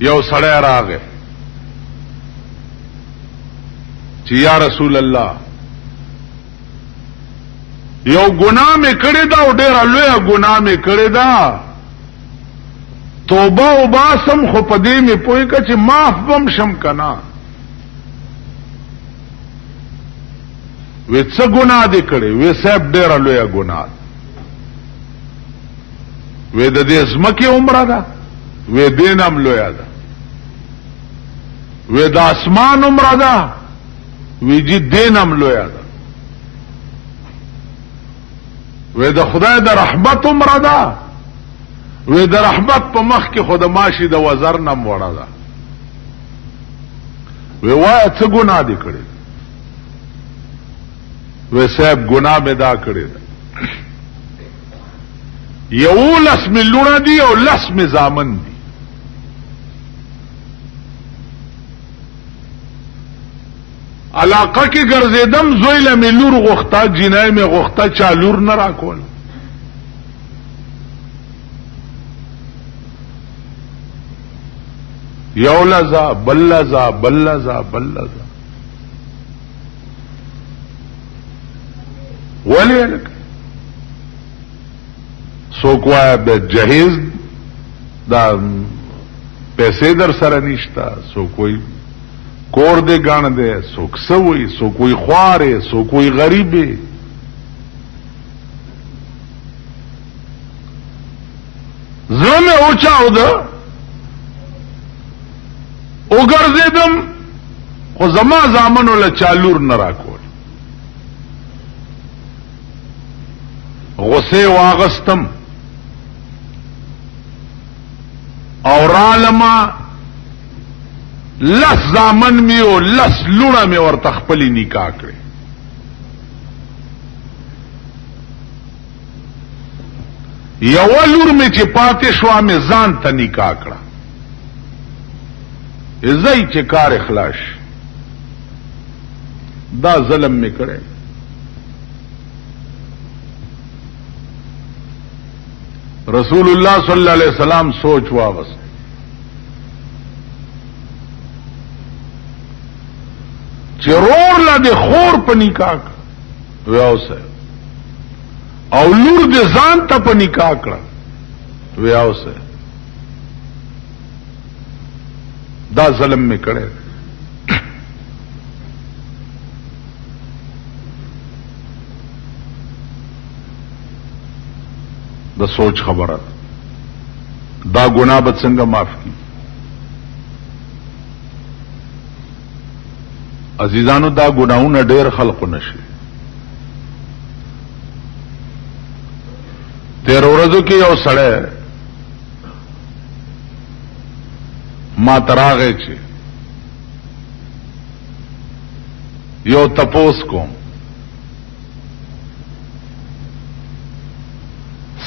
یو سړی راغی چې یا رسول الله یو ګناه مې کړې ده او ډېره لویه ګناه مې کړې ده، توبه وباسم خو په دې مې پوه که چې معاف بم شم که نه. وی څه ګناه دې کړې؟ وی صاحب ډېره لویه ګناه. وی د دې ځمکې عمره ده؟ وی دین هم لویه ده. وی د اسمان عمره ده؟ وی جی دین هم لویه ده. وی د خدای د رحمت عمره ده؟ وی د رحمت په مخ کې خود ماشي د وزر نه وړه ده. وی وایه څه ګناه دې کړې؟ وی صاحب ګناه مې دا کړې ده 11 میلیونه دي او 10 مې زامن دي. علاقه کې ګرځېدم زوی له مې لور غوښته، جینۍ مې غوښته، چا لور نه راکول. یو لزا بل لزا بل لزا بل لزا. ولی لکه څوک وایه د جهیز دا پیسې در سره نشته، څوک وایي کور دې ګاڼ دی، څوک څه وایي، څوک وایي خوار یې، څوک وایي غریب یې. زړه مې وچاوده، وګرځېدم خو زما زامنو له چا لور نه راکول. غصې واغستم او رالما 10 زامن می او 10 لوڼه می ورته خپلې نکاح کړې. یوه لور می چې پاتې شوه می ځان ته نکاح کړه. ځای چې کار اخلاص دا ظلم می کړی. رسول الله صلی الله علیه وسلم سوچ واغست. چې رور لا د خور په نکاح ویاوسه او لور د ځان ته په نکاح کړه ویاوسه، دا ظلم می کړی. د سوچ خبره دا ګناه به څنګه معاف کی؟ عزیزانو دا ګناهونه ډېر خلقو نشي. تیر ورځو کې یو سړی ما تراغه چې یو تپوس کوم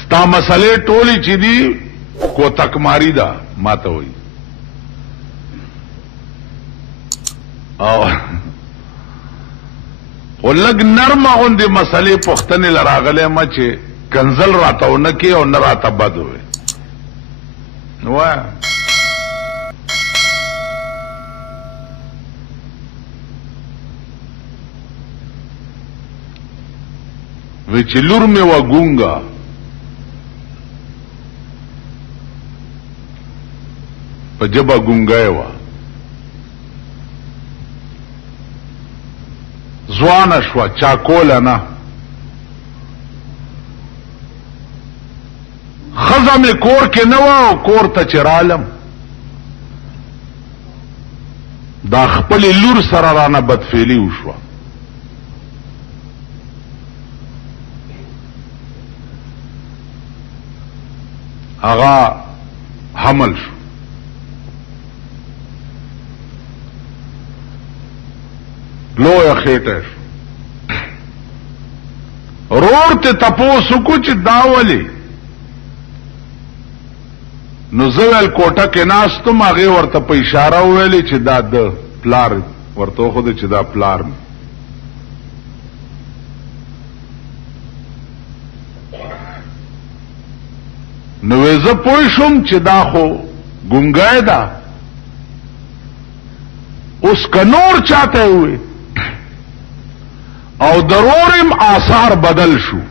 ستا مسئلے ټولی چې دی کو تکماری دا ما ته وایي او ولګ نرمه غوندې مسئلے پښتنې لراغله ما چې کنزل راتاونه کې او نه راته بد وي نو وی چې لور مې وا ګونګا په جبا ګونګای وا ځوانه شوه چا کوله نه ښځه مې کور کې نه وه او کور ته چې رالم دا خپلې لور سره رانه بدفعلي وشوه. هغه حمل شو لویه خېټه شو. رور ته تپوس وکړو چې دا ولې؟ نو زه ویل کوټه کې ناستم، هغې ورته په اشاره وویلې چې دا د پلار ورته وښوده چې دا پلار مې. نو زه پوه شوم چې دا خو ګونګی ده اوس که نور چاته ہوئے او درورم آثار بدل شو،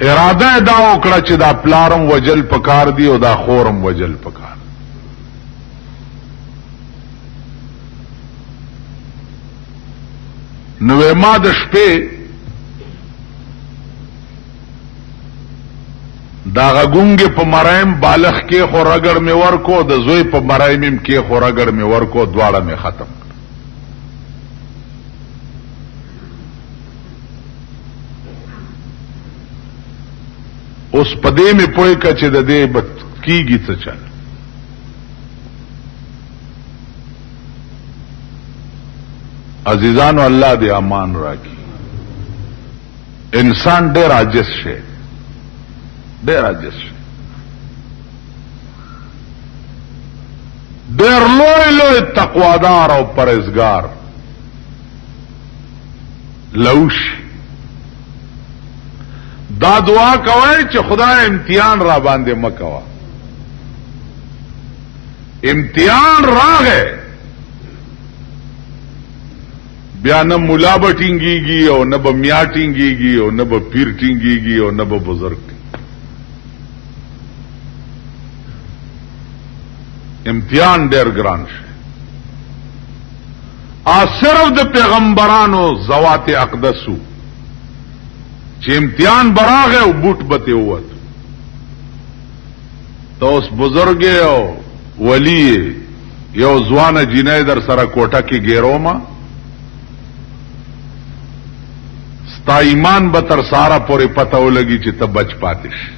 اراده دا وکړه چې دا پلارم وجل پکار دی او دا خورم وجل پکار. نو ما د شپې دا غونګه په مرایم بالغ کې خو رګړ می ورکو، د زوی په مرایم کې خو رګړ می ورکو، دواړه می ختم. اوس پدې می پوي کچې د دې بد کیږي څه چل. عزیزانو الله دې امان راکړي. انسان ډېر عاجز شي، ډېر عاجز شي، ډېر لوی لوی تقوادار او پرهیزګار لوش. دا دعا کوي چې خدای امتحان را باندې مکوا. امتحان راغی بیا نه مولا به ټینګيږي او نه به میا ټینګيږي او نه به پیر ټینګيږي او نه به بزرګ. امتحان ډېر ګران شي. صرف د پیغمبرانو ذوات اقدسو چې امتحان براغه او بوټ بته ووت. ته اوس بزرګ او ولی یو ځوانه جنې در سره کوټه کې ګیروما، ستا ایمان به تر ساره پورې پته ولګي چې ته بچ پاتې شې.